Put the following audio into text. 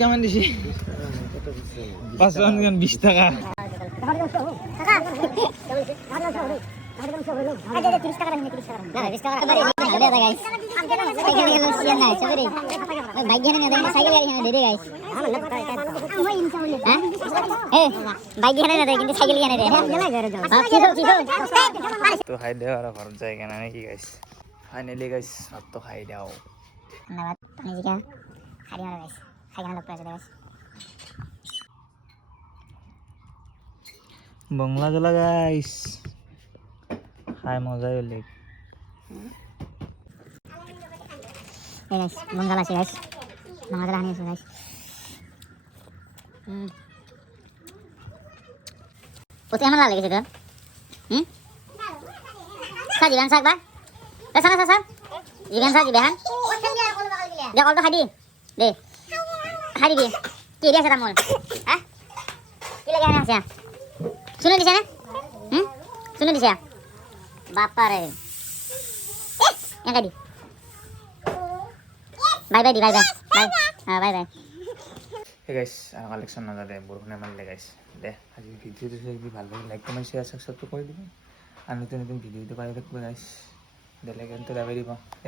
কেমন দিছি 20 টাকা তো খাই দেওয়া আর ঘর যায় কেন নাকি গাইস ফাইনালি গাইস ভাত তো খাই দাও ধন্যবাদ নিজেকে খাই দিও গাইস খাই কেন লোক পাইছে গাইস বংলা জলা গাইস খাই মজাই হলে এই গাইস বঙ্গাল আছে গাইস বঙ্গাল আনি আছে গাইস ওতে আমার লাগে তো সাজি গান সাকবা সানা সাসা জিগান সাজি বেহান দে কল তো খাই দি দে খাই দিবি কি রে আছে তামল হ্যাঁ কি লাগে আনা আছে শুনে দিছে না শুনে দিছে বাপা রে একা দি বাই বাই দি বাই বাই বাই হ্যাঁ বাই বাই হে গাইস আর কালেকশন না দে বরুণে মারলে গাইস দে আজ ভিডিওটি যদি ভালো লাগে লাইক কমেন্ট শেয়ার সাবস্ক্রাইব করে দিবেন আর নতুন নতুন ভিডিও দিতে পারে দেখবে গাইস দেখলে কিন্তু দাবি দিব